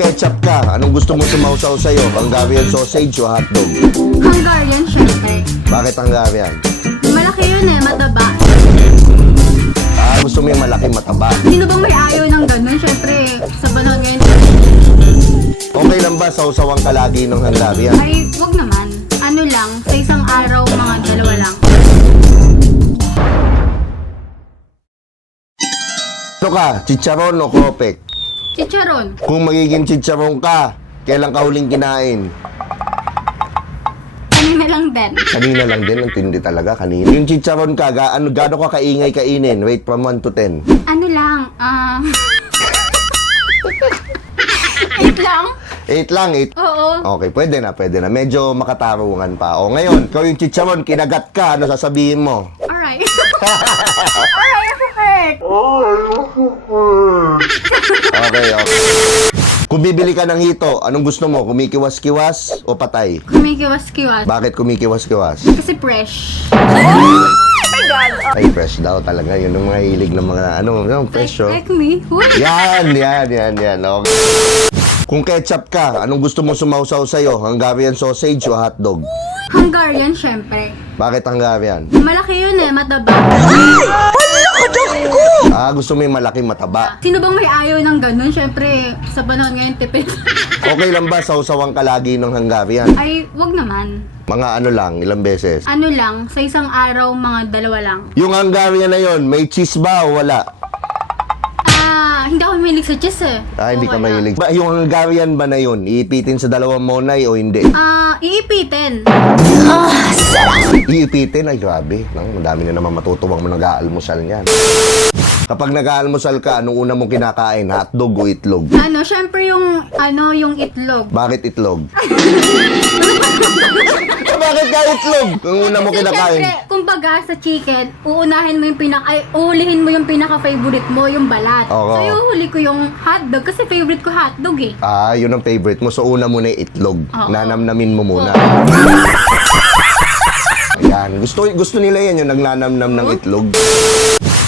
ketchup ka, anong gusto mo sumausaw sa'yo? Hungarian sausage o hotdog? Hungarian, syempre. Bakit Hungarian? Malaki yun eh, mataba. Gusto mo yung malaki mataba. Sino bang may ayaw ng ganun? Syempre, sa panahon ngayon. Okay lang ba sausawang ka lagi ng Hungarian? Ay, wag naman. Ano lang, sa isang araw, mga dalawa lang. Ano ka, chicharon o kopek? Chicharon. Kung magiging chicharon ka, kailan ka huling kinain? Kanina lang din. Kanina lang din, ang tindi talaga, kanina. Yung chicharon ka, gaano ka kaingay kainin? Rate from 1 to 10. Ano lang, 8 lang? 8 lang, 8. Oo. Okay, pwede na. Medyo makatarungan pa. O ngayon, ikaw yung chicharon, kinagat ka, ano sasabihin mo? Alright. Alright, perfect. Okay. Kung bibili ka ng hito, anong gusto mo? Kumikiwas-kiwas o patay? Kumikiwas-kiwas. Bakit kumikiwas-kiwas? Kasi fresh. Ay, fresh daw talaga. Yun yung mga hilig ng mga, fresh, oh. Like me. What? Yan. Okay. Kung ketchup ka, anong gusto mo sumausaw sa'yo? Hungarian sausage o hotdog? Hungarian, syempre. Bakit Hungarian? Malaki yun eh, mataba. Gusto mo yung malaki mataba. Sino bang may ayaw ng ganun? Syempre, sa panahon ngayon, tipid. Okay lang ba sausawang ka lagi ng Hungarian? Ay, wag naman. Mga lang, ilang beses? Ano lang, sa isang araw, mga dalawa lang. Yung Hungarian na yon, may cheese ba o wala? Hindi ako mahilig sa cheese eh. Hindi ka Okay mahilig. Yung Hungarian ba na yun, iipitin sa dalawang monay o hindi? Iipitin. Iipitin? Ay, grabe. Madami na naman matutuwang mo nag-aalmusal niyan. Kapag nag-aalmusal ka, anong una mong kinakain? Hotdog o itlog? Syempre yung itlog. Bakit itlog? Bakit ka itlog? Ang una mo Kasi kinakain? syempre, kumbaga sa chicken, uulihin mo yung pinaka-favorite mo, yung balat. Oo. So, iuhuli ko yung hotdog kasi favorite ko hotdog eh. Yun ang favorite mo. So, una muna yung itlog. Oo. Nanamnamin mo muna. Oo. Ayan. Gusto nila yan, yung nagnanamnam ng itlog.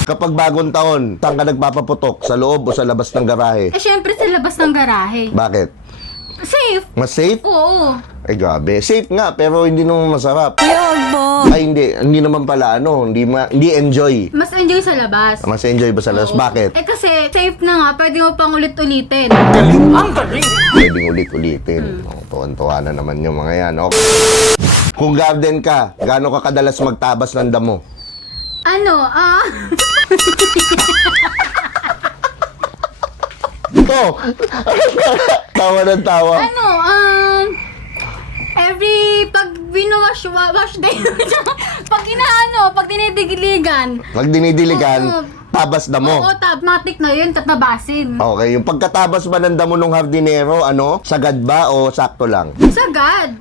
Kapag bagong taon, saan ka nagpapaputok? Sa loob o sa labas ng garahe? Syempre sa labas ng garahe. Bakit? Safe. Mas safe? Oo. Ay, grabe. Safe nga, pero hindi naman masarap. Ay, hindi naman pala, hindi enjoy. Mas enjoy sa labas. Mas enjoy ba sa labas? Oo. Bakit? Kasi safe na nga, pwede mo pang ulit-ulitin. Pwedeng ulit-ulitin. Tuwan-tuwa na naman yung mga yan. Okay. Kung garden ka, gaano ka kadalas magtabas ng damo? Tawa ng tawa. Pag wash day, pag dinidiligan. Pag dinidiligan, Oo. tabas damo. Oo, matik na yun, tatabasin. Okay, yung pagkatabas ba ng damo ng hardinero, sagad ba o sakto lang? Sagad.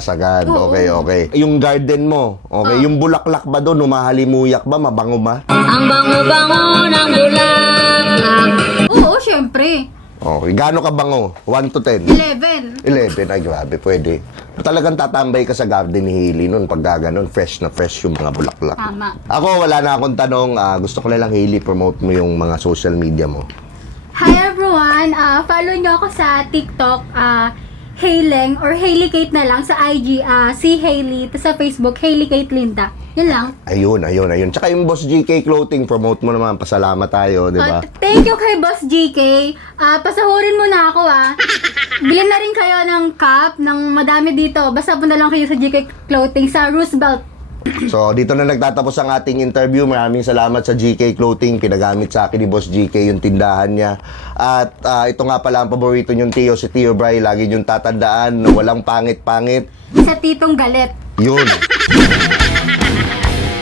Sagad. Oo. Okay. Yung garden mo, okay, yung bulaklak ba doon, humahalimuyak ba, mabango ba? Ang bango-bango ng bulaklak. Oo, syempre. Okay, gaano ka bango? 1 to 10? 11. 11, ay grabe, pwede. Talagang tatambay ka sa garden ni Hailey nun, pag gaganon, fresh na fresh yung mga bulaklak. Tama. Ako, wala na akong tanong, gusto ko na lang Hailey, promote mo yung mga social media mo. Hi everyone! Follow nyo ako sa TikTok, Haileng or Hailey Kate na lang sa IG, si Hailey, tapos sa Facebook, Hailey Kate Linda. Yun lang. Ayun. Tsaka yung Boss GK Clothing, promote mo naman, pasalamat tayo, di ba? Thank you kay Boss GK. Pasahurin mo na ako Bilhin na rin kayo ng cup, ng madami dito. Basta punta lang kayo sa GK Clothing sa Roosevelt. So, dito na nagtatapos ang ating interview. Maraming salamat sa GK Clothing. Pinagamit sa akin ni Boss GK yung tindahan niya. At ito nga pala ang paborito niyong tiyo, si Tio Bray. Lagi niyong tatandaan na walang pangit-pangit. Sa Titong Galit. Yun.